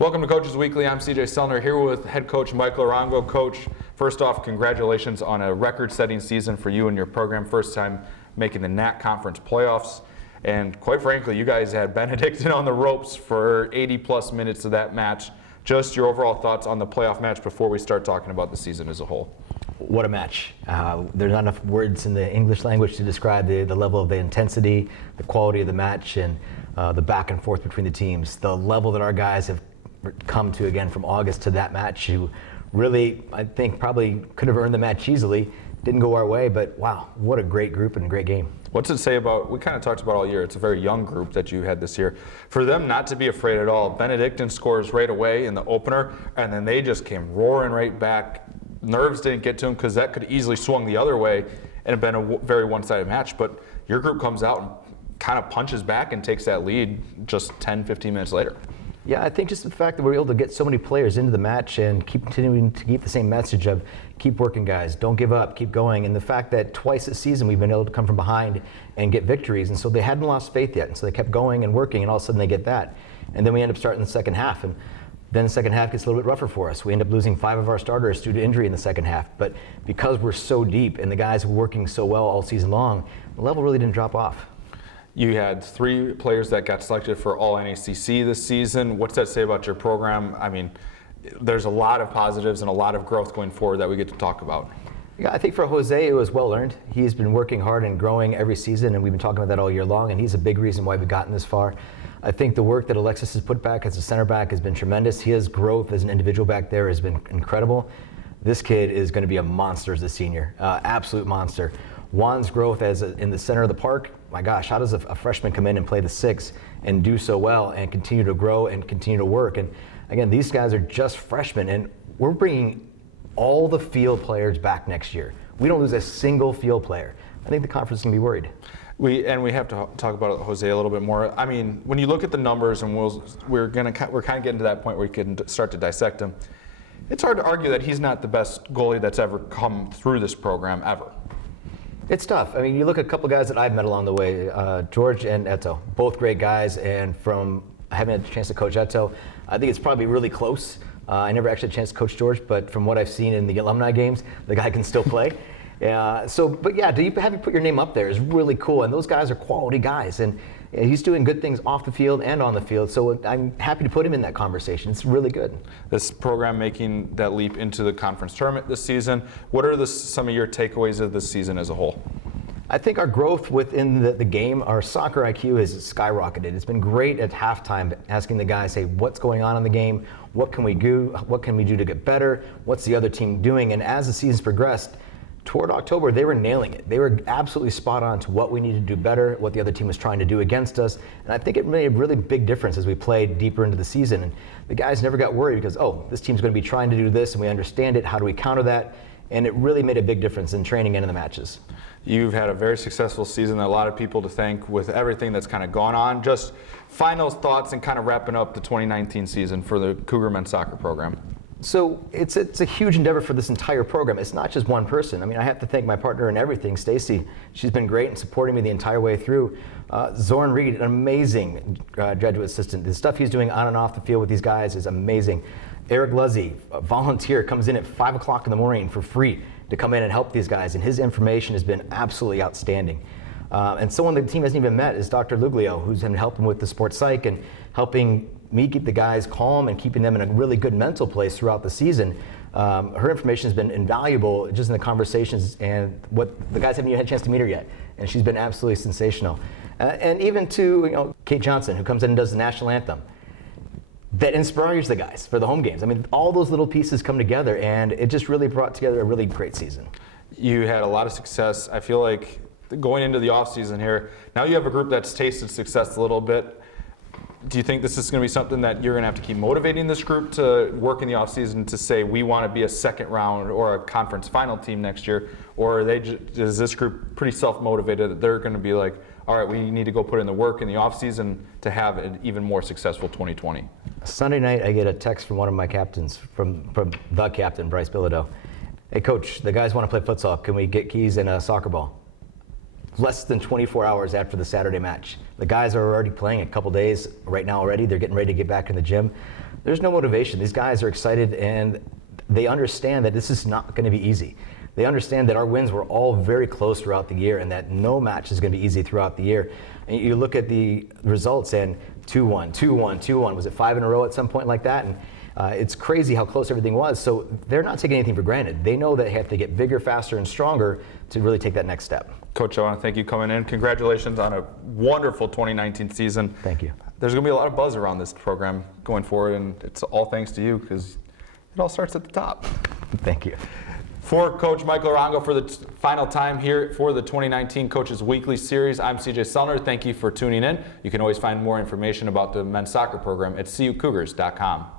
Welcome to Coaches Weekly. I'm CJ Sellner here with Head Coach Michael Arango. Coach, first off, congratulations on a record-setting season for you and your program. First time making the NAC Conference playoffs. And quite frankly, you guys had Benedictine on the ropes for 80-plus minutes of that match. Just your overall thoughts on the playoff match before we start talking about the season as a whole. What a match. There's not enough words in the English language to describe the level of the intensity, the quality of the match, and the back and forth between the teams. The level that our guys have come to again from August to that match, who really, I think, probably could have earned the match easily. Didn't go our way, but wow, what a great group and a great game. What's it say about, we kind of talked about all year, it's a very young group that you had this year. For them not to be afraid at all, Benedictine scores right away in the opener, and then they just came roaring right back. Nerves didn't get to them because that could easily swung the other way and have been a very one-sided match, but your group comes out and kind of punches back and takes that lead just 10, 15 minutes later. Yeah, I think just the fact that we're able to get so many players into the match and keep continuing to keep the same message of keep working, guys, don't give up, keep going, and the fact that twice this season we've been able to come from behind and get victories, and so they hadn't lost faith yet, and so they kept going and working, and all of a sudden they get that. And then we end up starting the second half, and then the second half gets a little bit rougher for us. We end up losing 5 of our starters due to injury in the second half, but because we're so deep and the guys were working so well all season long, the level really didn't drop off. You had 3 players that got selected for All-NACC this season. What's that say about your program? I mean, there's a lot of positives and a lot of growth going forward that we get to talk about. Yeah, I think for Jose, it was well earned. He's been working hard and growing every season, and we've been talking about that all year long, and he's a big reason why we've gotten this far. I think the work that Alexis has put back as a center back has been tremendous. His growth as an individual back there has been incredible. This kid is going to be a monster as a senior, absolute monster. Juan's growth in the center of the park, my gosh, how does a freshman come in and play the 6 and do so well and continue to grow and continue to work? And again, these guys are just freshmen, and we're bringing all the field players back next year. We don't lose a single field player. I think the conference is going to be worried. We have to talk about Jose a little bit more. I mean, when you look at the numbers, and we're kind of getting to that point where we can start to dissect him. It's hard to argue that he's not the best goalie that's ever come through this program ever. It's tough. I mean, you look at a couple guys that I've met along the way, George and Eto, both great guys, and from having a chance to coach Eto, I think it's probably really close. I never actually had a chance to coach George, but from what I've seen in the alumni games, the guy can still play. But yeah, to have you put your name up there is really cool, and those guys are quality guys, and he's doing good things off the field and on the field, so I'm happy to put him in that conversation. It's really good. This program making that leap into the conference tournament this season, what are some of your takeaways of this season as a whole? I think our growth within the game, our soccer IQ has skyrocketed. It's been great at halftime asking the guys, hey, what's going on in the game? What can we do? What can we do to get better? What's the other team doing? And as the season's progressed, toward October, they were nailing it. They were absolutely spot on to what we needed to do better, what the other team was trying to do against us. And I think it made a really big difference as we played deeper into the season. And the guys never got worried because, oh, this team's going to be trying to do this and we understand it. How do we counter that? And it really made a big difference in training and in the matches. You've had a very successful season, a lot of people to thank with everything that's kind of gone on. Just final thoughts and kind of wrapping up the 2019 season for the Cougar men's soccer program. So it's a huge endeavor for this entire program. It's not just one person. I mean, I have to thank my partner in everything, Stacy. She's been great in supporting me the entire way through. Zorn Reed, an amazing graduate assistant. The stuff he's doing on and off the field with these guys is amazing. Eric Luzzy, a volunteer, comes in at 5 o'clock in the morning for free to come in and help these guys, and his information has been absolutely outstanding. And someone the team hasn't even met is Dr. Luglio, who's been helping with the sports psych and helping me keep the guys calm and keeping them in a really good mental place throughout the season. Her information has been invaluable just in the conversations, and what the guys haven't even had a chance to meet her yet, and she's been absolutely sensational. And even to Kate Johnson, who comes in and does the national anthem, that inspires the guys for the home games. I mean, all those little pieces come together, and it just really brought together a really great season. You had a lot of success. I feel like going into the offseason here, now you have a group that's tasted success a little bit. Do you think this is going to be something that you're going to have to keep motivating this group to work in the offseason to say we want to be a second round or a conference final team next year? Or is this group pretty self-motivated that they're going to be like, all right, we need to go put in the work in the offseason to have an even more successful 2020? Sunday night, I get a text from one of my captains, from the captain, Bryce Bilodeau. Hey, Coach, the guys want to play futsal. Can we get keys and a soccer ball? Less than 24 hours after the Saturday match. The guys are already playing a couple days right now already. They're getting ready to get back in the gym. there's no motivation. These guys are excited and they understand that this is not going to be easy. They understand that our wins were all very close throughout the year and that no match is going to be easy throughout the year. And you look at the results and 2-1, 2-1, 2-1. Was it 5 in a row at some point like that? And it's crazy how close everything was. So they're not taking anything for granted. They know that they have to get bigger, faster, and stronger to really take that next step. Coach, I want to thank you coming in. Congratulations on a wonderful 2019 season. Thank you. There's going to be a lot of buzz around this program going forward, and it's all thanks to you because it all starts at the top. Thank you. For Coach Michael Arango for the final time here for the 2019 Coaches Weekly Series, I'm CJ Sellner. Thank you for tuning in. You can always find more information about the men's soccer program at cucougars.com.